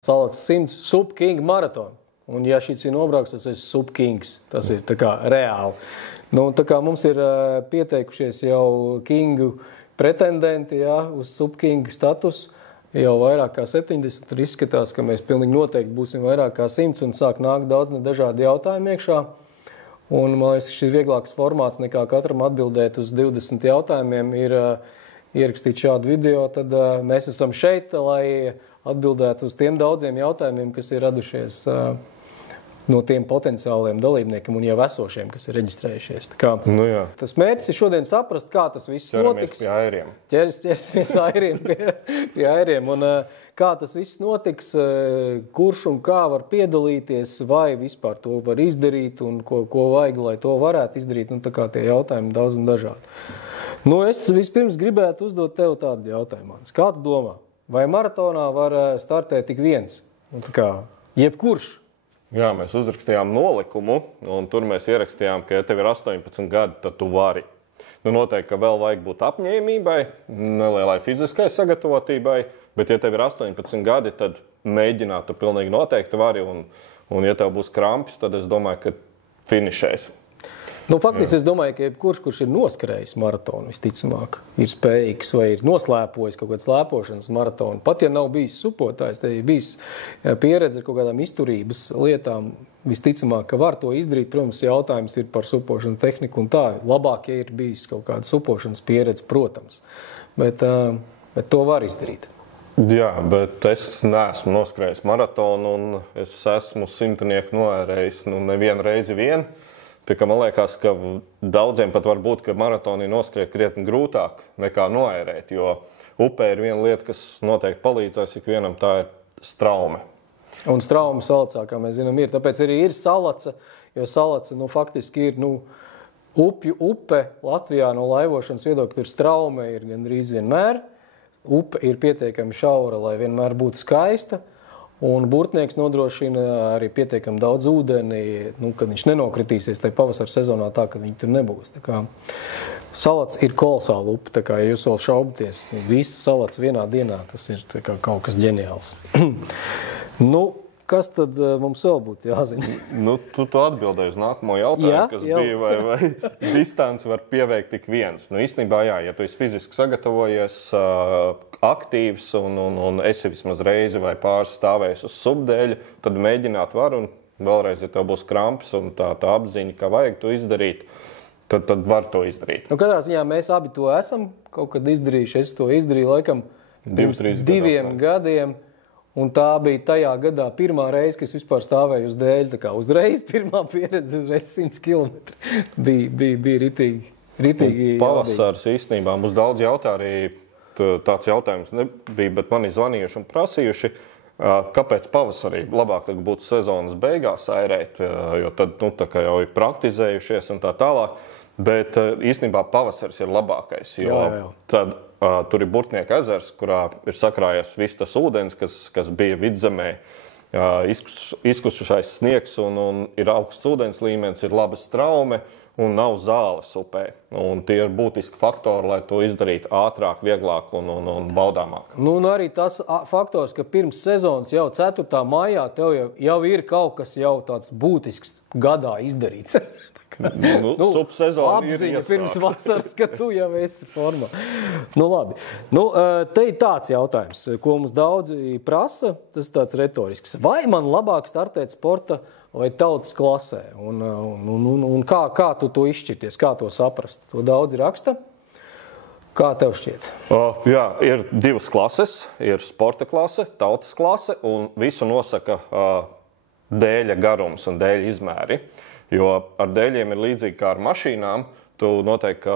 Salacis 100 Subking maratonu. Un ja šis ir nobrauks, tas ir Subkings. Tas ir tā kā reāli. Nu, tā kā mums ir pieteikušies jau Kingu pretendenti, jā, uz Subking status. Jau vairāk kā 70, tur izskatās, ka mēs pilnīgi noteikti būsim vairāk kā 100 un sāk nākt daudz dažādi jautājumi iekšā. Un, man liekas, šis vieglāks formāts nekā katram atbildēt uz 20 jautājumiem ir ierakstīt šādu video, tad mēs esam šeit, lai atbildētu uz tiem daudziem jautājumiem, kas ir radušies no tiem potenciāliem dalībniekiem un jau esošiem, kas ir reģistrējušies. Tā kā, tas mērķis ir šodien saprast, kā tas viss notiks. Pie airiem. Ķersimies airiem pie airiem. Un kā tas viss notiks, kurš un kā var piedalīties, vai vispār to var izdarīt un ko vajag, lai to varētu izdarīt. Nu, tā kā tie jautājumi daudz un dažādi. Nu, es vispirms gribētu uzdot tev tādu jautājumu. Kā tu domā? Vai maratonā var startēt tik viens? Un tā kā jebkurš? Jā, mēs uzrakstījām nolikumu, un tur mēs ierakstījām, ka ja tev ir 18 gadi, tad tu vari. Nu, noteikti, ka vēl vajag būt apņēmībai, nelielai fiziskai sagatavotībai, bet ja tev ir 18 gadi, tad mēģināt tu pilnīgi noteikti vari, un ja tev būs krampis, tad es domāju, ka finišēs. Nu, faktiski es domāju, ka kurš ir noskrējis maratonu, visticamāk, ir spējīgs vai ir noslēpojis kaut kādu slēpošanas maratonu. Pat ja nav bijis supotājs, te ir bijis pieredze ar kaut kādām izturības lietām, visticamāk, ka var to izdarīt. Protams, jautājums ir par supošanu tehniku un tā. Labāk, ja ir bijis kaut kāda supošanas pieredze, protams. Bet to var izdarīt. Jā, bet es neesmu noskrējis maratonu, un es esmu simtnieku noērējis nevienu reizi vien. Tā kā man liekas, ka daudziem pat var būt, ka maratonī noskriet krietni grūtāk nekā noērēt, jo upē ir viena lieta, kas noteikti palīdzēs ikvienam, tā ir straume. Un strauma salacā, kā mēs zinām, ir. Tāpēc arī ir salaca, jo salaca, faktiski ir, upe Latvijā no laivošanas viedokļa, tur straume ir gandrīz vienmēr. Upe ir pietiekami šaura, lai vienmēr būtu skaista. Un burtnieks nodrošina arī pietiekami daudz ūdeni, kad viņš nenokritīsies tajā pavasara sezonā tā, ka viņi tur nebūs. Tā kā salacs ir kolosāla upe, tā kā ja jūs vēl šaubaties, visas salacs vienā dienā, tas ir tā kā kaut kas ģeniāls. Kas tad mums vēl būtu jāzina? Tu atbildēji uz nākamo jautājumu, kas bija, vai distanci var pieveikt tik viens. Īstenībā, jā, ja tu esi fiziski sagatavojies, aktīvs un esi vismaz reizi vai pāris stāvējis uz subdēļa, tad mēģināt var, un vēlreiz, ja tev būs krampis un tā apziņa, ka vajag to izdarīt, tad var to izdarīt. Katrā ziņā mēs abi to esam kaut kad izdarījuši. Es to izdarīju laikam pirms 2 gadiem. Un tā bija tajā gadā pirmā reize, kad es vispār stāvēju uz dēļa. Tā kā uzreiz pirmā pieredze, uzreiz 100 km. Bija ritīgi. Pavasars īstenībā mums daudz jautā arī tāds jautājums nebija, bet mani zvanījuši un prasījuši, kāpēc pavasarī labāk būtu sezonas beigās airēt, jo tad tā kā jau ir praktizējušies un tā tālāk. Bet īstenībā pavasaris ir labākais, jo tad tur ir Burtnieka ezers, kurā ir sakrājies viss tas ūdens, kas bija vidzemē, izkusušais sniegs un ir augsts ūdens līmenis, ir laba straume un nav zāles upē. Un tie ir būtiski faktori, lai to izdarītu ātrāk, vieglāk un baudāmāk. Un arī tas faktors, ka pirms sezonas jau 4. maijā tev jau ir kaut kas jau tāds būtisks gadā izdarīts. Subsezona ir apziņa pirms vasaras, ka tu jau esi formā. Labi. Te ir tāds jautājums, ko mums daudzi prasa, tas ir tāds retorisks. Vai man labāk startēt sporta vai tautas klasē? Un kā tu to izšķirties, kā to saprast? To daudzi raksta. Kā tev šķiet? Jā, ir 2 klases. Ir sporta klase, tautas klase, un visu nosaka dēļa garums un dēļa izmēri. Jo ar dēļiem ir līdzīgi kā ar mašīnām. Tu noteikti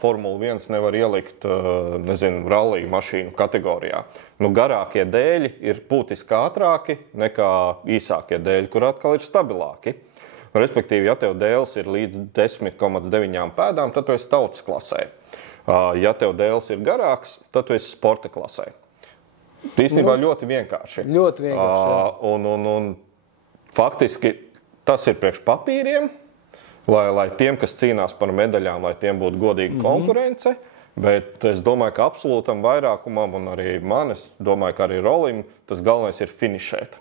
Formula 1 nevar ielikt, rallija mašīnu kategorijā. Garākie dēļi ir būtiski ātrāki nekā īsākie dēļi, kur atkal ir stabilāki. Respektīvi, ja tev dēls ir līdz 10,9 pēdām, tad tu esi tautas klasē. Ja tev dēls ir garāks, tad tu esi sporta klasē. Īstenībā ļoti vienkārši. Ļoti vienkārši, un faktiski tas ir priekš papīriem, lai tiem, kas cīnās par medaļām, lai tiem būtu godīga konkurence. bet es domāju, ka absolūtam vairākumam un arī man, es domāju, ka arī Rolim, tas galvenais ir finišēt.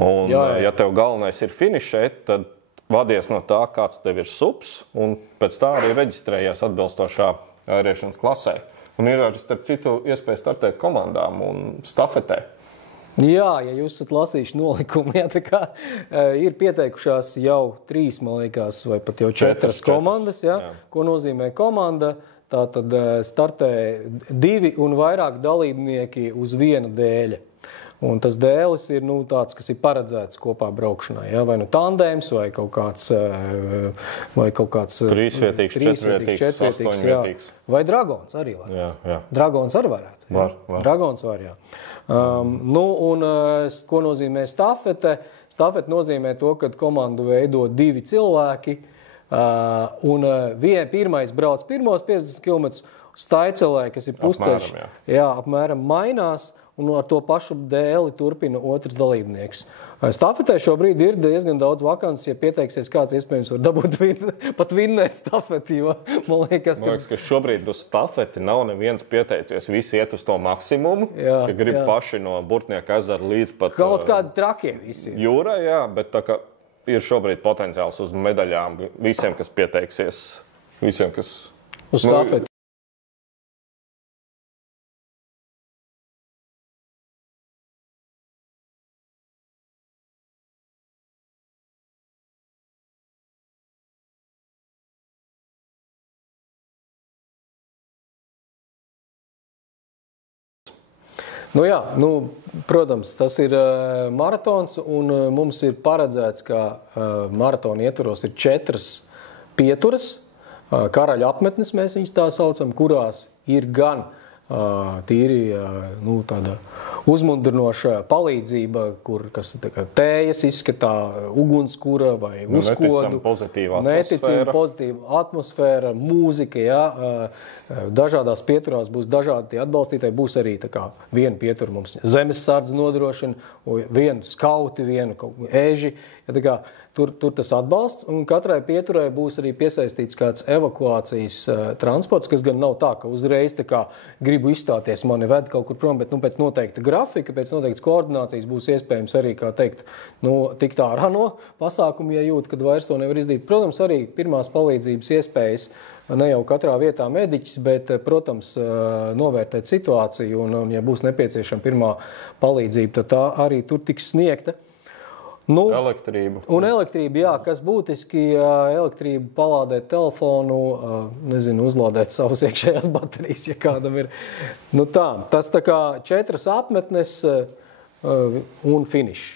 Un, ja tev galvenais ir finišēt, tad vadies no tā, kāds tev ir subs, un pēc tā arī reģistrējies atbilstošā airiešanas klasē. Un ir arī, starp citu, iespēja startēt komandām un stafetē. Jā, ja jūs esat lasījuši nolikumu, tā kā ir pieteikušās jau 3, man liekas, vai pat jau 4 komandas, ko nozīmē komanda. Tā tad startē 2 un vairāk dalībnieki uz viena dēļa. Un tas dēlis ir tāds, kas ir paredzēts kopā braukšanai. Vai tandēms, vai kaut kāds 3-vietīgs, 4-vietīgs, 8-vietīgs. Vai dragons arī var. Jā. Dragons arī varētu. Var. Dragons var, jā. Ko nozīmē stafete? Stafete nozīmē to, ka komandu veido 2 cilvēki, un pirmais brauc pirmos 50 km Staicelē, kas ir pusceļš, apmēram mainās, un ar to pašu dēli turpina otrs dalībnieks. Stafetē šobrīd ir diezgan daudz vakances, ja pieteiksies kāds iespējams var dabūt pat vinnēt stafeti, jo man liekas, ka šobrīd uz stafeti nav neviens pieteicies, visi iet uz to maksimumu, ka grib paši no Burtnieka ezera līdz pat kaut kādi trakie visi. Jūrā, bet tā kā ir šobrīd potenciāls uz medaļām visiem, kas pieteiksies, visiem, kas uz stafeti. Protams, tas ir maratons, un mums ir paredzēts, ka maratona ietvaros ir 4 pieturas, karaļa apmetnes, mēs viņus tā saucam, kurās ir gan tīri tāda uzmundrinoša palīdzība, kas tējas izskatā, ugunskura vai uzkodu. Neticama pozitīva atmosfēra, mūzika, Dažādās pieturās būs dažādi atbalstītāji, būs arī viena pietura mums zemesardze nodrošina, vienu skauti, vienu ēži. Tur tas atbalsts, un katrai pieturai būs arī piesaistīts kāds evakuācijas transports, kas gan nav tā, ka uzreiz gribu izstāties, mani ved kaut kur prom, bet pēc noteikta grafika, pēc noteiktas koordinācijas būs iespējams arī, tikt ārā no pasākumu, ja jūt, kad vairs to nevar izdarīt. Protams, arī pirmās palīdzības iespējas, ne jau katrā vietā mediķis, bet, protams, novērtēt situāciju, un ja būs nepieciešama pirmā palīdzība, tad tā arī tur tiks sniegta. Elektrība. Un elektrība, kas būtiski, elektrību palādēt telefonu, uzlādēt savus iekšējās baterijas, ja kādam ir. Tas 4 apmetnes un finišs.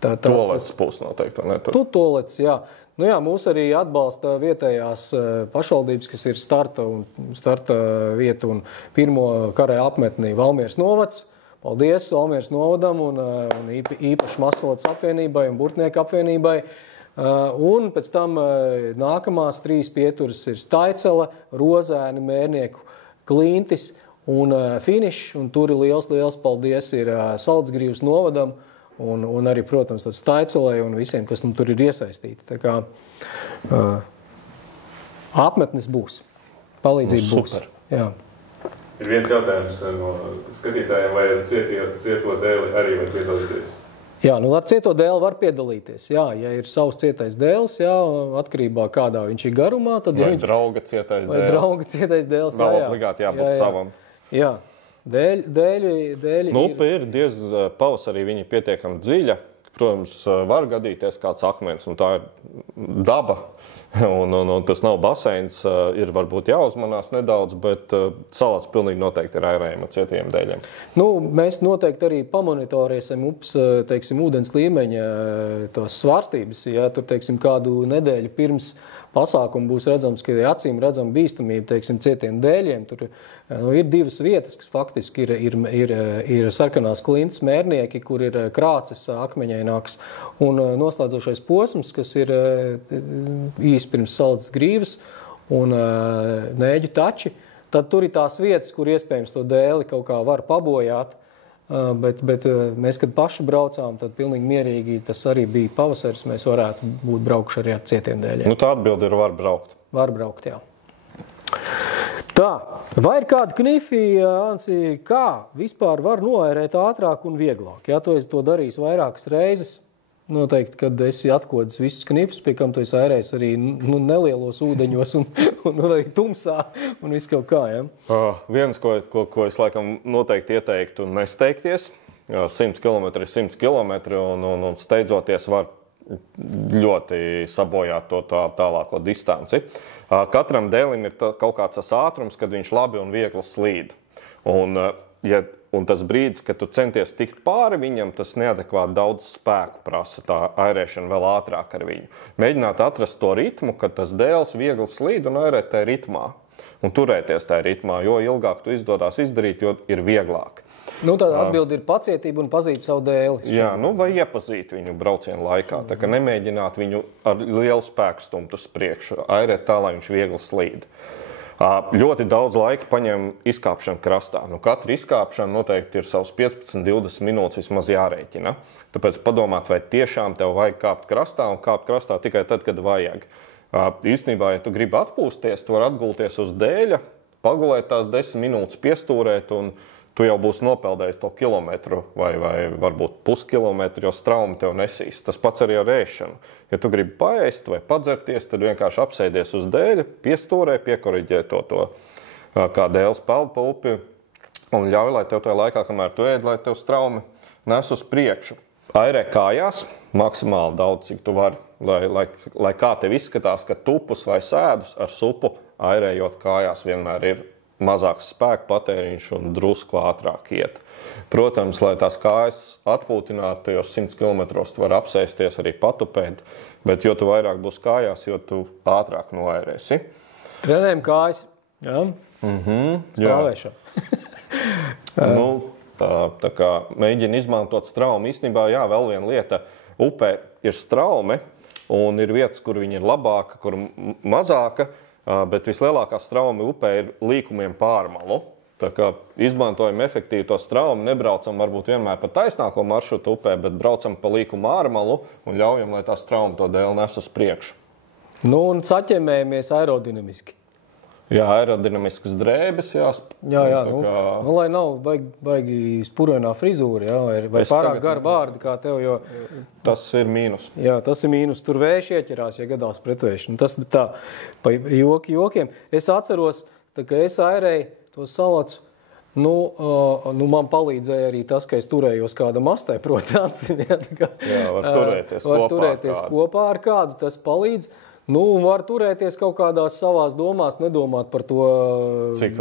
Tolets būs noteikti, ne? Tolets, jā. Mūs arī atbalsta vietējās pašvaldības, kas ir starta vieta un pirmo karē apmetnī Valmieras novads. Paldies Valmieras novadam un īpaši Masalats apvienībai un Burtnieka apvienībai. Un pēc tam nākamās 3 pieturas ir Staicele, Rozēni, Mērnieku, Klintis un finišs. Un tur ir liels paldies ir Salcgrīvas novadam. Un arī, protams, Staicelē un visiem, kas tur ir iesaistīti. Tā kā apmetnes būs. Palīdzība būs. Super. Jā. Ir viens jautājums no skatītājiem, vai ar cieto dēli arī var piedalīties? Jā, ar cieto dēli var piedalīties. Jā, ja ir savs cietais dēls, atkarībā kādā viņš ir garumā, tad vai drauga cietais dēls. Vai drauga cietais dēls, nav obligāti jābūt savam. Jā. Dēļi ir pavasarī viņi pietiekami dziļa. Protams, var gadīties kāds akmens, un tā ir daba, un tas nav baseins, ir varbūt jāuzmanās nedaudz, bet salāts pilnīgi noteikti ir airējama ar cietiem dēļiem. Mēs noteikti arī pamonitorēsim ūdens līmeņa tos svārstības, ja tur, kādu nedēļu pirms pasākumu būs redzams, ka ir acīm redzama bīstamība, cietiem dēļiem. Tur ir 2 vietas, kas faktiski ir sarkanās klintas mērnieki, kur ir krāces akmeņaināks, un noslēdzošais posms, kas ir īsti pirms Salcas grīvas un Nēģu tači, tad tur ir tās vietas, kur iespējams to dēli kaut kā var pabojāt. Bet mēs, kad paši braucām, tad pilnīgi mierīgi, tas arī bija pavasaris, mēs varētu būt braukuši arī ar cietiem dēļiem. Tā atbilde ir var braukt. Var braukt, jā. Tā, vai ir kādi knifi, Ansi, kā vispār var noērēt ātrāk un vieglāk? Ja tu esi to darījis vairākas reizes, noteikti, kad esi atkodis visus knifus, pie kam tu esi ērējis arī nelielos ūdeņos un arī tumsā un viss kaut kā, ja? Viens, ko es laikam noteikti ieteiktu nesteigties, 100 km ir 100 km un steidzoties var ļoti sabojāt to tālāko distanci. Katram dēlim ir kaut kāds tas ātrums, kad viņš labi un viegli slīd. Un tas brīdis, kad tu centies tikt pāri viņam, tas neadekvāti daudz spēku prasa, tā airēšana vēl ātrāk ar viņu. Mēģināt atrast to ritmu, kad tas dēls viegli slīd un airēt tajā ritmā. Un turēties tajā ritmā, jo ilgāk tu izdodās izdarīt, jo ir vieglāk. Tāda atbilde ir pacietība un pazīt savu dēli. Jā, vai iepazīt viņu braucienu laikā. Tā kā nemēģināt viņu ar lielu spēku stumt uz priekšu, airēt tā, lai viņš viegli slīd. Ļoti daudz laika paņem izkāpšana krastā. Katra izkāpšana noteikti ir savus 15-20 minūtes vismaz jārēķina. Tāpēc padomāt, vai tiešām tev vajag kāpt krastā un kāpt krastā tikai tad, kad vajag. Īstenībā, ja tu gribi atpūsties, tu vari atgulties uz dēļa, pagulēt tās 10 minūtes, piestūrēt un tu jau būsi nopeldējis to kilometru vai varbūt puskilometru, jo straumi tev nesīs. Tas pats arī ar ēšanu. Ja tu gribi paēst vai padzerties, tad vienkārši apsēdies uz dēļa, piestūrē, piekoriģē to kā dēls peld pa upi un ļauj, lai tev tajā laikā, kamēr tu ēd, lai tev straumi nes uz priekšu. Airē kājās maksimāli daudz, cik tu vari, lai kā tev izskatās, ka tupus vai sēdus ar supu airējot kājās vienmēr ir mazāks spēku patēriņš un drusku ātrāk iet. Protams, lai tās kājas atpūtinātu, tajos 100 km tu vari apsēsties, arī patupēt, bet jo tu vairāk būs kājās, jo tu ātrāk noairēsi. Trenējam kājas, jā? Stāvēšana. Tā kā mēģina izmantot straumu. Īstenībā, jā, vēl viena lieta, upē ir straume un ir vietas, kur viņa ir labāka, kur mazāka, bet vislielākā straumi upē ir līkumiem pārmalu. Tā kā izmantojam efektīvi to straumu, nebraucam varbūt vienmēr pa taisnāko maršrutu upē, bet braucam pa līkumu ārmalu un ļaujam, lai tā strauma to dēli nes uz priekšu. Un saķemējamies aerodinamiski. Jā, aerodinamiskas drēbes jāspēj. Jā, lai nav baigi spurenā frizūra, jā, vai pārāk gara bārdi kā tev, jo... Tas ir mīnus. Jā, tas ir mīnus. Tur vējš ieķerās, ja gadās pretvējuši. Tas ir tā, pa jokiem. Es atceros, ka es airēju to salacu, man palīdzēja arī tas, ka es turējos kāda mastē, protams. Jā, var turēties kopā ar kādu, tas palīdz. Var turēties kaut kādās savās domās, nedomāt par to, cik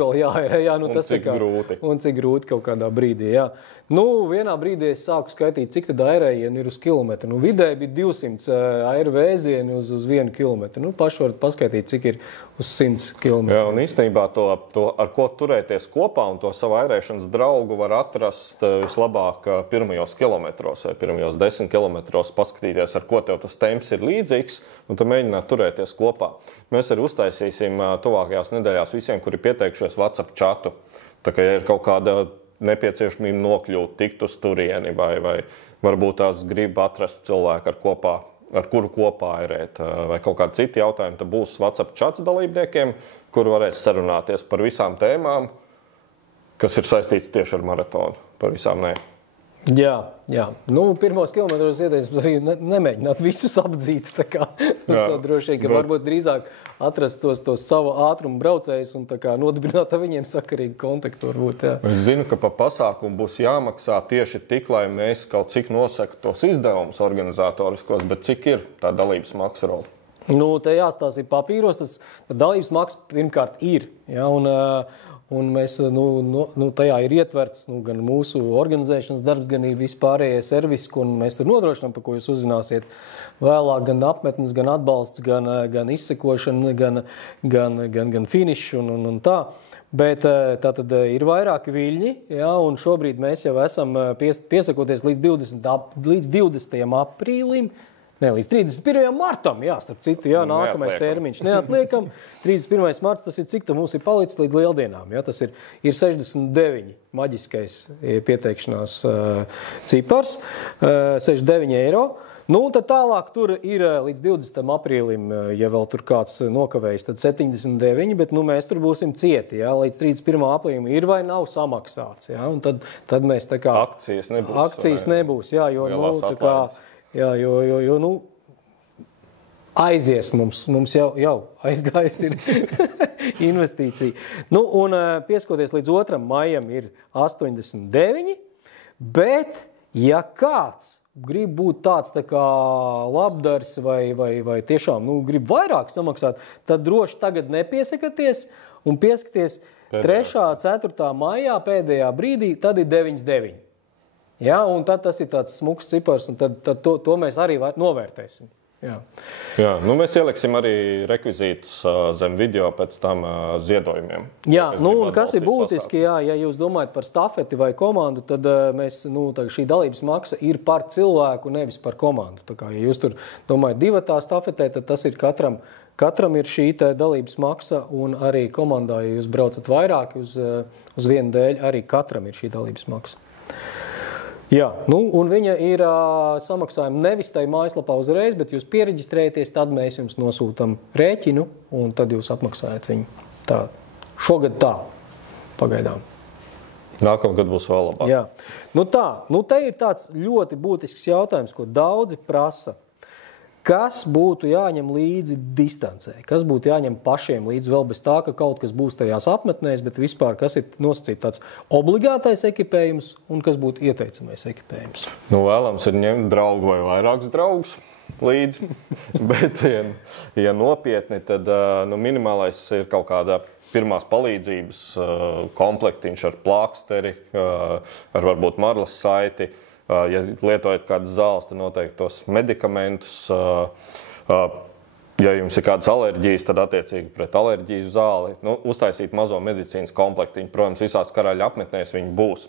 vēl jāērē. Jā, tas cik grūti. Un cik grūti kaut kādā brīdī, jā. Vienā brīdī es sāku skaitīt, cik tad airējieni ir uz kilometru. Vidēji bija 200 airu vēzieni uz 1 kilometru. Paši varat paskaitīt, cik ir uz 100 kilometru. Jā, un īstenībā to, ar ko turēties kopā un to savu airēšanas draugu var atrast vislabāk pirmajos kilometros vai pirmajos 10 kilometros, paskatīties, ar ko tev tas temps ir līdzīgs, un tad mēģināt turēties kopā. Mēs arī uztaisīsim tuvākajās nedēļās visiem, kuri pieteikušies WhatsApp chatu. Tā kā ir kaut kāda nepieciešamība nokļūt, tikt uz turieni, vai varbūt tās grib atrast cilvēku, ar kuru kopā airēt, vai kaut kādi citi jautājumi, tad būs WhatsApp chats dalībniekiem, kur varēs sarunāties par visām tēmām, kas ir saistīts tieši ar maratonu, par visām nē. Jā. Pirmos kilometros ieteicams arī nemēģināt visus apdzīt, tā kā droši vien, ka varbūt drīzāk atrast tos savu ātrumu braucējus un tā kā nodibināt ar viņiem sakarīgu kontaktu varbūt, jā. Es zinu, ka pa pasākumu būs jāmaksā tieši tik, lai mēs kaut cik nosaka tos izdevumus organizatoriskos, bet cik ir tā dalības maksa rola? Te jāstāsta papīros, tas dalības maksa pirmkārt ir, jā, un mēs, tajā ir ietverts gan mūsu organizēšanas darbs, gan vispārējie servisi, ko mēs tur nodrošinām, par ko jūs uzzināsiet vēlāk, gan apmetnes, gan atbalsts, gan izsekošana, gan finišs un tā. Bet tātad ir vairāki viļņi, jā, un šobrīd mēs jau esam piesakoties līdz 20. aprīlim, līdz 31. martam, jā, starp citu, jā, nākamais termiņš neatliekam. 31. marts, tas ir cik tā mums ir palicis līdz lieldienām, jā, tas ir 69 maģiskais pieteikšanās cipars, 69 eiro. Nu, tad tālāk tur ir līdz 20. aprīlim, ja vēl tur kāds nokavējis, tad 79, bet mēs tur būsim cieti, jā, līdz 31. aprīlim ir vai nav samaksāts, jā, un tad mēs tā kā... Akcijas nebūs, jā, jo, tā kā, jā, jo, aizies mums jau aizgājis ir investīcija. Nu, un pieskoties līdz 2. maijam ir 89, bet, ja kāds grib būt tāds tā kā labdars vai tiešām grib vairāk samaksāt, tad droši tagad nepiesakaties un pieskaties 3. 4. maijā pēdējā brīdī, tad ir 99. Ja, un tad tas ir tāds smuks cipars, un tad to mēs arī novērtēsim. Jā, mēs ieliksim arī rekvizītus zem video pēc tam ziedojumiem. Jā, un kas ir būtiski, ja jūs domājat par stafeti vai komandu, tad šī dalības maksa ir par cilvēku, nevis par komandu. Tā kā, ja jūs tur domājat divatā stafetē, tad tas ir katram ir šī dalības maksa, un arī komandā, ja jūs braucat vairāk uz vienu dēļ, arī katram ir šī dalības maksa. Jā, un viņa ir samaksājuma nevis tai mājaslapā uzreiz, bet jūs piereģistrējaties, tad mēs jums nosūtam rēķinu, un tad jūs apmaksājat viņu. Tā, šogad tā, pagaidām. Nākamgad būs vēl labāk. Jā, te ir tāds ļoti būtisks jautājums, ko daudzi prasa. Kas būtu jāņem līdzi distancē? Kas būtu jāņem pašiem līdzi vēl bez tā, ka kaut kas būs tajās apmetnēs, bet vispār kas ir nosacīt tāds obligātais ekipējums un kas būtu ieteicamais ekipējums? Vēlams ir ņemt draugu vai vairākus draugus līdzi, bet, ja nopietni, tad minimālais ir kaut kāda pirmās palīdzības komplektiņš ar plāksteri, ar varbūt marlas saiti. Ja lietojat kādas zāles, tad noteikti tos medikamentus. Ja jums ir kādas alerģijas, tad attiecīgi pret alerģiju zāli. Uztaisīt mazo medicīnas komplektiņu. Protams, visās karaļa apmetnēs viņi būs.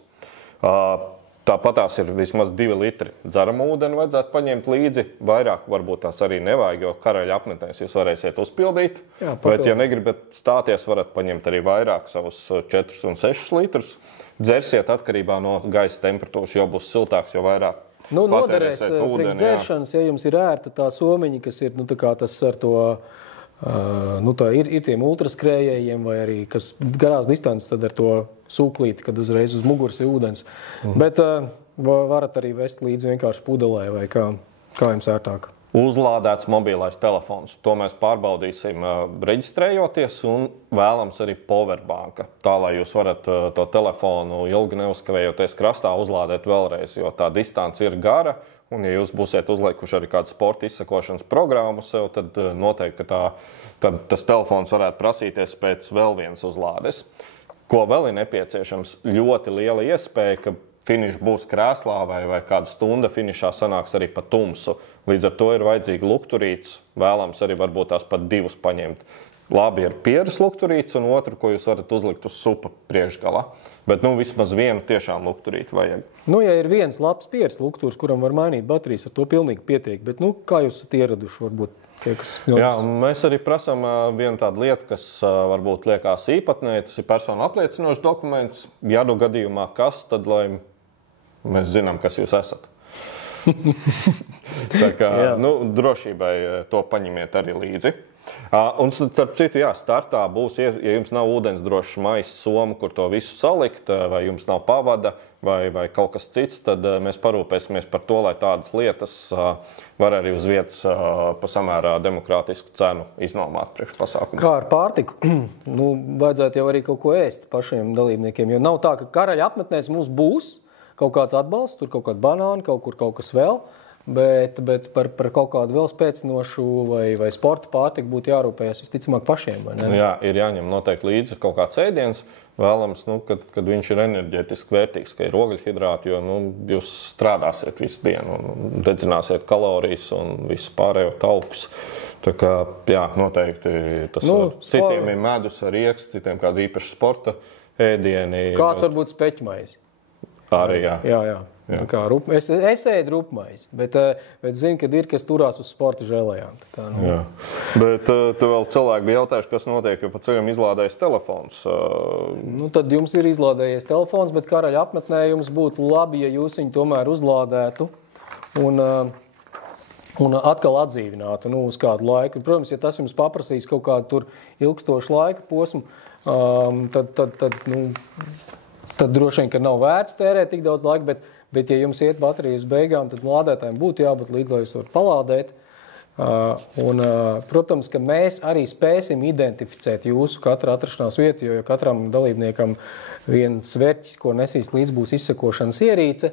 Tāpatās ir vismaz 2 litri dzeramu ūdeni vajadzētu paņemt līdzi. Vairāk varbūt tās arī nevajag, jo karaļa apmetnēs jūs varēsiet uzpildīt. Jā, bet, ja negribat stāties, varat paņemt arī vairāk, savus 4 un 6 litrus. Dzersiet atkarībā no gaisa temperatūras, jo būs siltāks, jo vairāk noderēs priekš dzeršanas, ja jums ir ērta tā somiņa, kas ir, tā kā tas ar to, tā ir tiem ultraskrējējiem vai arī, kas garās distances, tad ar to sūklīti, kad uzreiz uz muguras ir ūdens. Bet varat arī vest līdzi vienkārši pudelē vai kā jums ērtāk. Uzlādēts mobilais telefons. To mēs pārbaudīsim reģistrējoties un vēlams arī powerbanka. Tā, lai jūs varat to telefonu ilgi neuzkavējoties krastā uzlādēt vēlreiz, jo tā distance ir gara. Un ja jūs būsiet uzliekuši arī kādu sporta izsakošanas programmu sev, tad noteikti, ka tas telefons varētu prasīties pēc vēl vienas uzlādes. Ko vēl ir nepieciešams? Ļoti liela iespēja, ka finišs būs krēslā vai kāda stunda finišā sanāks arī pa tumsu. Līdz ar to ir vajadzīgi lukturīts, vēlams arī varbūt tās pat 2 paņemt. Labi ir pieres lukturīts un otru, ko jūs varat uzlikt uz supa priekšgalā. Bet vismaz vienu tiešām lukturīti vajag. Ja ir viens labs pieres lukturs, kuram var mainīt baterijas, ar to pilnīgi pietiek. Bet kā jūs esat ieraduši varbūt? Jā, un mēs arī prasām vienu tādu lietu, kas varbūt liekas īpatnēji. Tas ir personu apliecinošs dokuments. Ja gadījumā kas, tad lai mēs zinām, kas jūs esat. Tā kā, drošībai to paņemiet arī līdzi. Un starp citu, startā būs, ja jums nav ūdensdrošs maisa soma, kur to visu salikt, vai jums nav pavada, vai kaut kas cits, tad mēs parūpēsimies par to, lai tādas lietas var arī uz vietas pa samērā demokrātisku cenu iznomāt priekš pasākumu. Kā ar pārtiku? Vajadzētu jau arī kaut ko ēst pašiem dalībniekiem, jo nav tā, ka karaļa apmetnēs mums būs kaut kāds atbalsts, tur kaut kāda banāna, kaut kas vēl, bet par kaut kādu vēl spēcinošu vai sporta pārtiku būtu jārūpējas visticamāk pašiem, vai ne? Jā, ir jāņem noteikti līdzi kaut kāds ēdiens, vēlams, kad viņš ir enerģētiski vērtīgs, ka ir ogļhidrāti, jo jūs strādāsiet visu dienu un dedzināsiet kalorijas un visu pārējo taukus. Tā kā, noteikti tas citiem ir medus ar rieks, citiem kādi īpaši sporta ēdieni. Kāds varbūt speķmaizi? Arī, jā. Jā. Es ēdu rupmaizi, bet zinu, ka ir, kas turās uz sporta žēlējām. Jā. Bet tu vēl cilvēki bija jautājuši, kas notiek, jo pa ceļam izlādējas telefons. Tad jums ir izlādējies telefons, bet karaļa apmetnē jums būtu labi, ja jūs viņu tomēr uzlādētu. Un un atkal atdzīvinātu uz kādu laiku. Un, protams, ja tas jums paprasīs kaut kādu tur ilgstošu laika posmu, tad droši vien, ka nav vērts tērēt tik daudz laika, bet ja jums iet baterijas beigām, tad lādētājiem būtu jābūt līdz, lai jūs varat palādēt. Protams, ka mēs arī spēsim identificēt jūsu katru atrašanās vietu, jo katram dalībniekam viens vērķis, ko nesīs līdz, būs izsekošanas ierīce.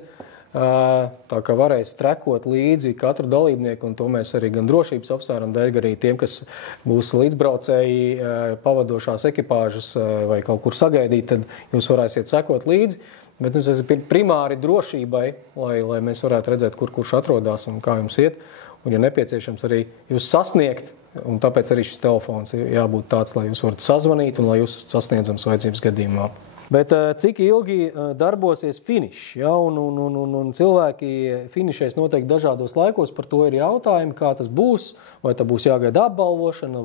Tā kā varēs trekot līdzi katru dalībnieku, un to mēs arī gan drošības apsvērumu dēļ, arī tiem, kas būs līdzbraucēji, pavadošās ekipāžas vai kaut kur sagaidīt, tad jūs varēsiet sekot līdzi. Bet tas ir primāri drošībai, lai mēs varētu redzēt, kurš atrodas un kā jums iet. Un, ja nepieciešams, arī jūs sasniegt, un tāpēc arī šis telefons jābūt tāds, lai jūs varat sazvanīt un lai jūs esat sasniedzams vajadzības gadījumā. Bet cik ilgi darbosies finišs, ja? Un cilvēki finišēs noteikti dažādos laikos, par to ir jautājumi, kā tas būs, vai tā būs jāgaida apbalvošana,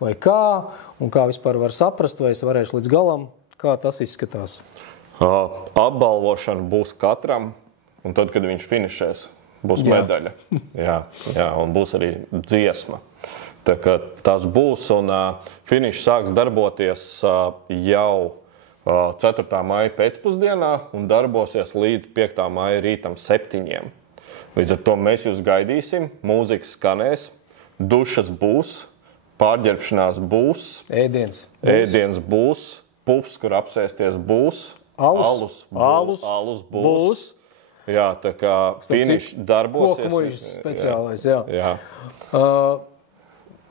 vai kā, un kā vispār var saprast, vai es varēšu līdz galam, kā tas izskatās. Apbalvošana būs katram, un tad, kad viņš finišēs, būs medaļa. Jā, un būs arī dziesma. Tā kā tas būs, un finišs sāks darboties jau 4. maija pēcpusdienā un darbosies līdz 5. maija rītam 7. Līdz ar to mēs jūs gaidīsim, mūzika skanēs, dušas būs, pārģērbšanās būs, ēdiens būs, pufs, kur apsēsties būs, alus būs. Jā, tā kā finišs darbosies. Koku muļas speciālais, jā.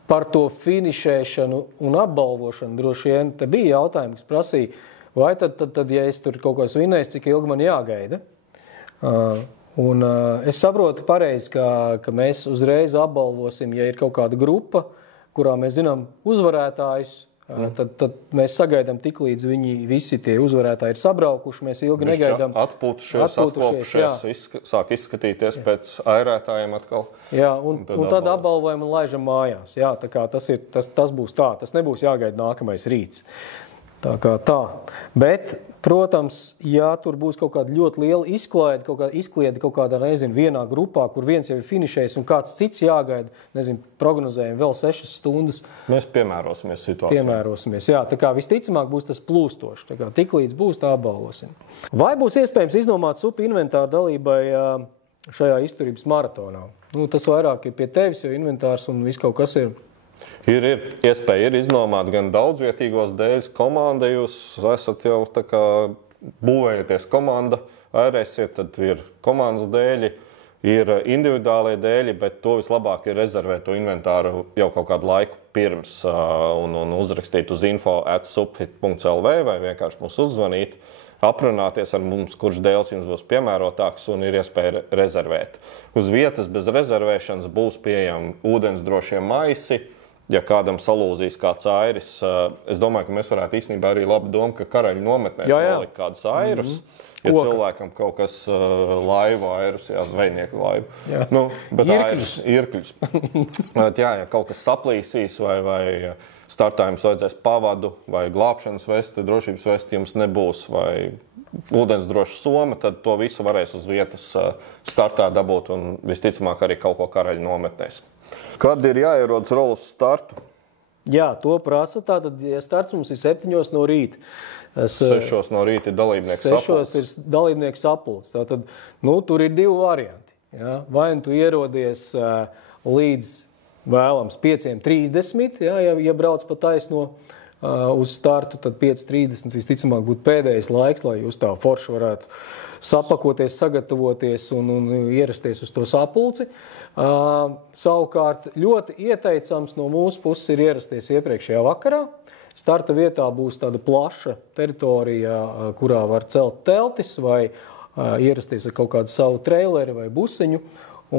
Par to finišēšanu un apbalvošanu droši vien te bija jautājumi, kas prasīja, vai tad, ja es tur kaut ko svinēju, cik ilgi man jāgaida. Un es saprotu pareizi, ka mēs uzreiz apbalvosim, ja ir kaut kāda grupa, kurā mēs zinām uzvarētājus, tad mēs sagaidām tik līdz viņi visi tie uzvarētāji ir sabraukuši, mēs ilgi negaidām. Atpūtušies, sāk izskatīties pēc airētājiem atkal. Jā, un tad apbalvojam un laižam mājās. Jā, tā kā tas būs tā, tas nebūs jāgaida nākamais rīts. Tā kā tā. Bet, protams, ja tur būs kaut kāda ļoti liela izkliede kaut kādā, vienā grupā, kur viens jau ir finišējis un kāds cits jāgaida, prognozējam vēl 6 stundas. Mēs piemērosimies situācijai. Jā. Tā kā visticamāk būs tas plūstoši. Tā kā tik līdz būs, tā apbalvosim. Vai būs iespējams iznomāt supu inventāru dalībai šajā izturības maratonā? Tas vairāk ir pie tevis, jo inventārs un viss kaut kas ir. Ir iespēja iznomāt gan daudzvietīgos dēļus komanda, jūs esat jau tā kā būvējaties komanda, ērēsiet, tad ir komandas dēļi, ir individuālie dēļi, bet to vislabāk ir rezervēt to inventāru jau kaut kādu laiku pirms un uzrakstīt uz info@supfit.lv vai vienkārši mums uzzvanīt, aprunāties ar mums, kurš dēls jums būs piemērotāks un ir iespēja rezervēt. Uz vietas bez rezervēšanas būs pieejami ūdensdrošie maisi. Ja kādam salūzīs kāds airis, es domāju, ka mēs varētu īstenībā arī labi doma, ka karaļu nometnēs nolikt kādus airus. Ja cilvēkam kaut kas laivu airus, zvejnieku laivu. Bet irkļus. Ja kaut kas saplīsīs vai startājums vajadzēs pavadu vai glābšanas vesti, drošības vesti jums nebūs vai ūdensdroša soma, tad to visu varēs uz vietas startā dabūt un visticamāk arī kaut ko karaļu nometnēs. Kad ir jāierodas rolas startu? Jā, to prasa. Tātad, ja starts mums ir 7 no rīta. 6 no rīta ir dalībnieks sapulcs. 6 ir dalībnieks sapulcs. Tātad, tur ir 2 varianti. Ja? Vai tu ierodies līdz vēlams 5:30, ja brauc pa taisno uz startu, tad 5:30 visticamāk būtu pēdējais laiks, lai jūs tā forši varētu sapakoties, sagatavoties un ierasties uz to sapulci. Savukārt ļoti ieteicams no mūsu puses ir ierasties iepriekšējā vakarā. Starta vietā būs tāda plaša teritorija, kurā var celt teltis vai ierasties ar kaut kādu savu traileri vai busiņu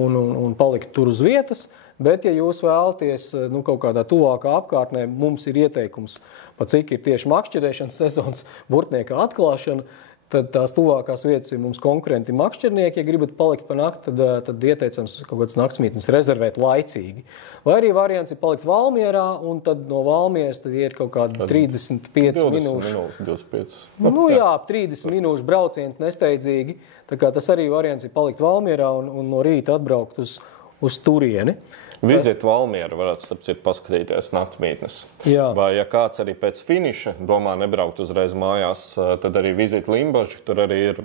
un palikt tur uz vietas. Bet, ja jūs vēlaties kaut kādā tuvākā apkārtnē, mums ir ieteikums, pa cik ir tieši makšķerēšanas sezonas burtnieka atklāšana, tad tās tuvākās vietas ir mums konkurenti makšķernieki. Ja gribat palikt pa nakti, tad ieteicams kaut kādas naktsmītnes rezervēt laicīgi. Vai arī variants ir palikt Valmierā, un tad no Valmieras tad ir kaut kādi 35 minūšu. 25. Jā, 30 minūšu brauciens nesteidzīgi. Tā kā tas arī variants ir palikt Valmierā un no rīta atbraukt uz uz turieni. Vizit Valmieru varētu, starp citu, paskatīties naktsmītnes. Jā. Vai, ja kāds arī pēc finiša domā nebraukt uzreiz mājās, tad arī vizit Limbaži. Tur arī ir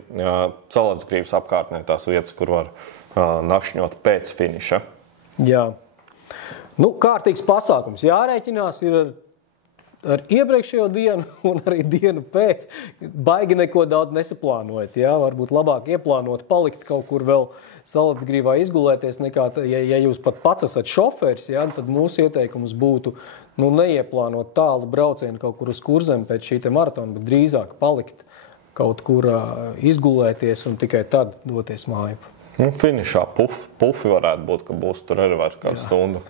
Salacgrīvas apkārtnē tās vietas, kur var nakšņot pēc finiša. Jā. Nu, kārtīgs pasākums. Jārēķinās ir ar iepriekšējo dienu un arī dienu pēc. Baigi neko daudz nesaplānojat. Jā? Varbūt labāk ieplānot, palikt kaut kur vēl Salacgrīvā izgulēties, nekā, ja jūs pat pats esat šoferis, jā, tad mūsu ieteikums būtu neieplānot tālu braucienu kaut kur uz Kurzem pēc šī te maratona, bet drīzāk palikt kaut kur izgulēties un tikai tad doties māju. Finišā pufi varētu būt, ka būs tur arī var kādu stundu.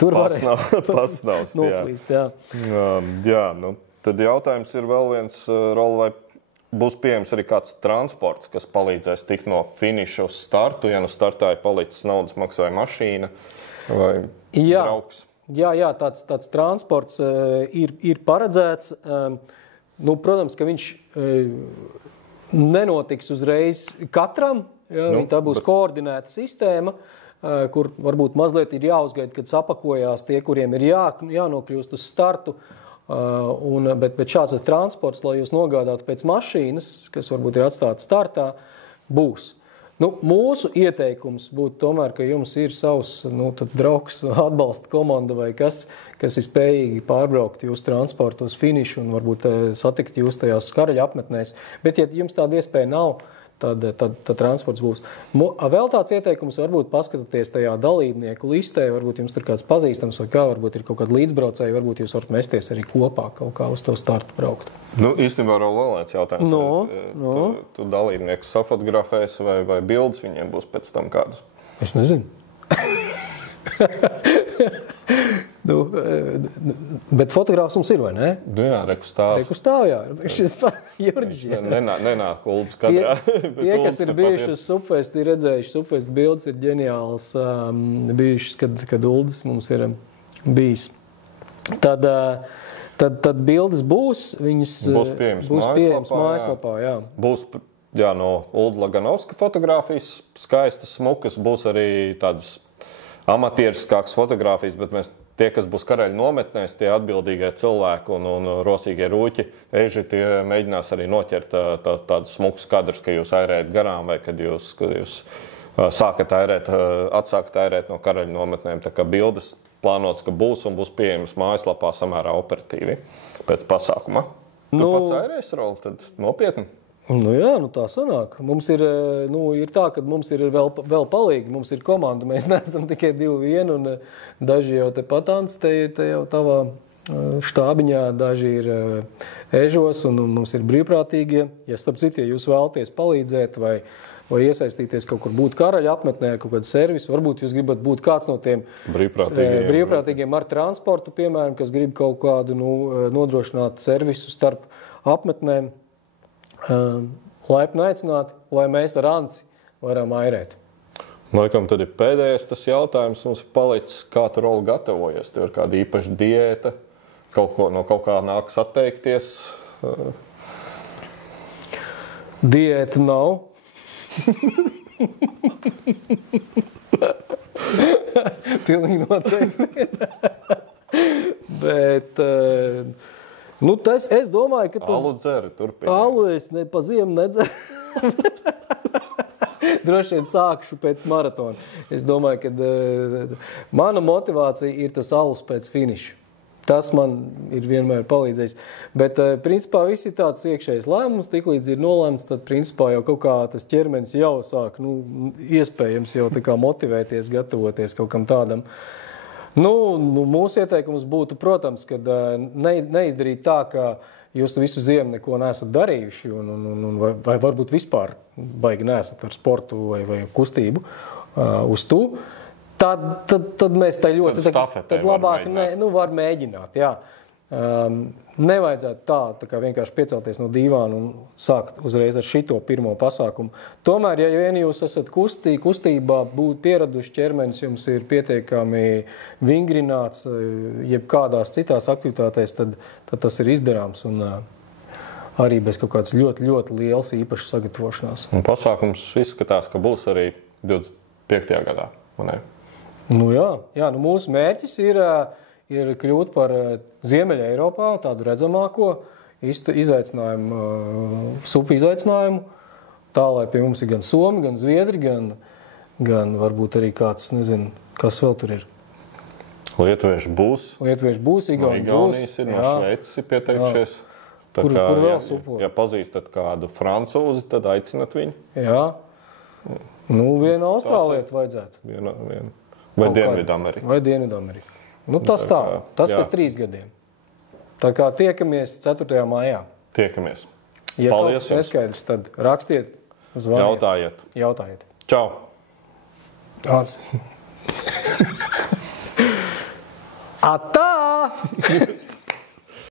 Tur varēs pasnaust. noplīst, jā. Jā, tad jautājums ir vēl viens, Rol, vai būs pieejams arī kāds transports, kas palīdzēs tikt no finiša uz startu, ja startāja palicis naudas maksāja mašīna vai draugs? Jā, tāds transports ir paredzēts. Protams, ka viņš nenotiks uzreiz katram. Tā būs koordinēta sistēma, kur varbūt mazliet ir jāuzgaida, kad sapakojās tie, kuriem ir jānokļūst uz startu. Bet šāds transports, lai jūs nogādātu pēc mašīnas, kas varbūt ir atstāta startā, būs. Mūsu ieteikums būtu tomēr, ka jums ir savs draugs, atbalsta komanda vai kas ir spējīgi pārbraukt jūsu transportu uz finišu un varbūt satikt jūs tajās skaraļa apmetnēs. Bet, ja jums tāda iespēja nav, tad transports būs. Vēl tāds ieteikums varbūt paskatāties tajā dalībnieku listē, varbūt jums tur kāds pazīstams vai kā, varbūt ir kaut kāda līdzbraucēja, varbūt jūs varat mesties arī kopā kaut kā uz to startu braukt. Īstenībā vēl viens jautājums. Tu dalībniekus safotografēs vai bildes viņiem būs pēc tam kādas? Es nezinu. Bet fotogrāfs mums ir, vai ne? Jā, rekustāv. Rekustāv, jā. Juris, jā. Nenāk Uldis kadrā. Tie, kas ir bijuši uz Supfest, ir redzējuši Supfest bildes, ir ģeniāls bijušas, kad Uldis mums ir bijis. Tad bildes būs, viņas būs pieejams mājaslapā, jā. Būs no Ulda Laganovska fotogrāfijas skaistas, smukas, būs arī tādas amatieriskākas fotogrāfijas, bet tie, kas būs Karaļa nometnēs, tie atbildīgie cilvēki un rosīgie rūķi, eži tie mēģinās arī noķert tādus smukus kadrus, ka jūs airējat garām vai kad jūs atsākat airēt no Karaļa nometnēm. Tā kā bildes plānots, ka būs un būs pieejams mājaslapā samērā operatīvi pēc pasākuma. Tu pats airēs, Roli, tad nopietni? Jā, tā sanāk. Mums ir tā, ka mums ir vēl palīgi, mums ir komanda, mēs neesam tikai 2-1 un daži jau te patāns, te jau tavā štābiņā, daži ir ežos un mums ir brīvprātīgie. Ja starp citu, ja jūs vēlaties palīdzēt vai iesaistīties kaut kur būt Karaļa apmetnē, kaut kādu servisu, varbūt jūs gribat būt kāds no tiem brīvprātīgiem ar transportu, piemēram, kas grib kaut kādu nodrošināt servisu starp apmetnēm. Laipni aicināti, lai mēs ar Anci varam airēt. Laikam tad ir pēdējais tas jautājums mums palicis, kā tu, Roli, gatavojies? Tev ir kāda īpaša diēta, no kaut kā nāks atteikties? Diēta nav. Pilnīgi noteikti. Bet... es domāju, ka... Alu dzeri, turpini. Alu es pa ziemu nedzeru. Droši vien sākšu pēc maratona. Es domāju, ka mana motivācija ir tas alus pēc finiša. Tas man ir vienmēr palīdzējis. Bet, principā, viss ir tāds iekšējs lēmums. Tiklīdz ir nolēmts, tad, principā, jau kaut kā tas ķermenis jau sāk, iespējams jau tā kā motivēties, gatavoties kaut kam tādam. Mūsu ieteikums būtu, protams, kad neizdarīt tā, ka jūs visu ziemu neko neesat darījuši vai varbūt vispār baigi neesat ar sportu vai kustību uz to. Tad mēs tā ļoti... Tad labāk var mēģināt, jā. Nevajadzētu tā kā vienkārši piecelties no dīvāna un sākt uzreiz ar šito pirmo pasākumu. Tomēr, ja vien jūs esat kustībā, būt pieraduši ķermenis, jums ir pietiekami vingrināts, jeb kādās citās aktivitātēs, tad tas ir izdarāms un arī bez kaut kādas ļoti, ļoti liels īpašas sagatavošanās. Un pasākums izskatās, ka būs arī 25. gadā, vai ne? Nu jā, nu mūsu mērķis ir kļūt par Ziemeļa Eiropā tādu redzamāko izaicinājumu, supu izaicinājumu, tā, lai pie mums ir gan Somi, gan Zviedri, gan varbūt arī kāds, nezinu, kas vēl tur ir. Lietuvieši būs, Igaunijas ir, no Šveices ir pieteikšies. Kur vēl supo? Ja pazīstat kādu francūzi, tad aicinat viņu. Jā. Nu, vienu austrālietu vajadzētu. Vienu. Vai Dienvidamerika. Nu, tas pēc 3 gadiem. Tā kā tiekamies 4. maijā. Tiekamies. Ja Paldies kaut kas neskaidrs, tad rakstiet, zvaniet. Jautājiet. Čau. Atā!